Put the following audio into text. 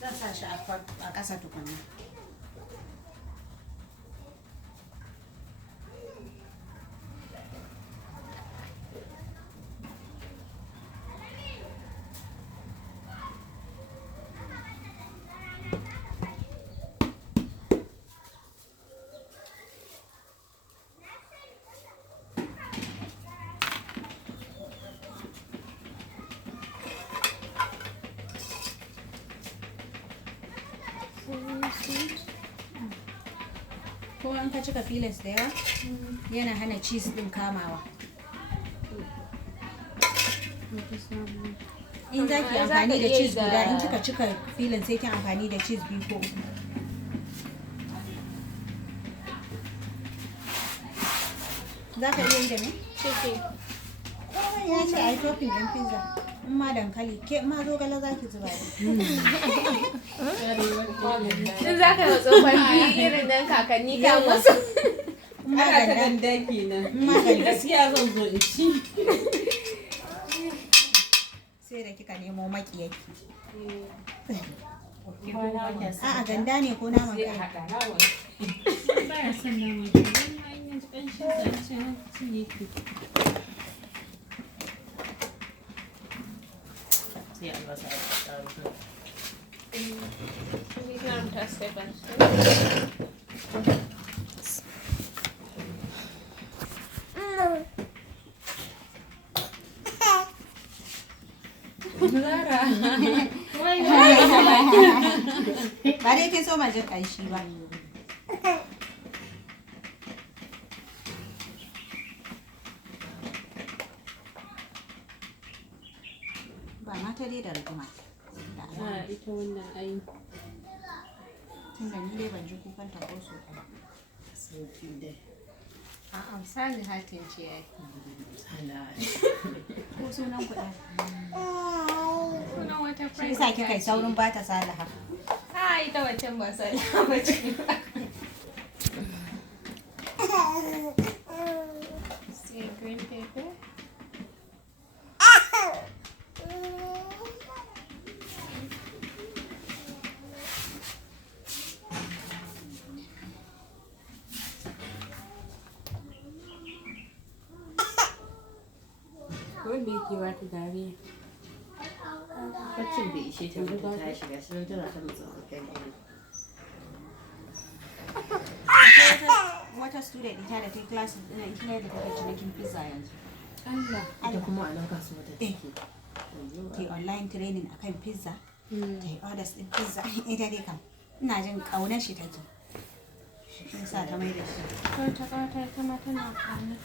Zan sa shi a ƙasa tukunna. Ko an ka cika filas da yawa yana hana cheese din kamawa. In za ki amfani da cheese guda, in kika cika filan sai ki amfani da cheese biyu ko uku. Za ka iya yi da me? Ya ce a yi topping ɗin pizza. In ma dankali, ke ma zogale za ki zuba da. Sun za ka yi tsofaffi irin dan kakanni kan wasu. Ana ta ganda kenan. Gaskiya zan zo in ci. Sai da kika nemo makiyaki. A'a ganda ne ko naman kai? Baya son naman kai. Ƙanshin sa ci yake. Sai albasa a ƙaru. Ba dai kin so ma jin ƙanshi ba. Ba mata dai da rigima. Ita wannan ai. Tunda ni dai ban ji kukan ta ko so ba. Sauki dai. A'a, Sani hatin ce ya Ko sunan kuɗa. Sunan wata Shi yasa kika yi saurin ba ta Salaha. ita wancan ba Salaha ba ce ba. Sai green pepper. Wanda yake wata dariya. Baccin bai ishe ta mutu ta shiga shi nan tana ta mutu a kan gani. Wata student ita da ta class ɗin ita ne da take cinikin pizza yanzu. Allah. Ita kuma a nan kasuwa ta take. Ta yi online training akan pizza. Ta yi orders ɗin pizza. Ita dai kam ina jin ƙaunar shi take. Shi sa ta mai da shi. Ta ƙata ita ma tana ƙaunar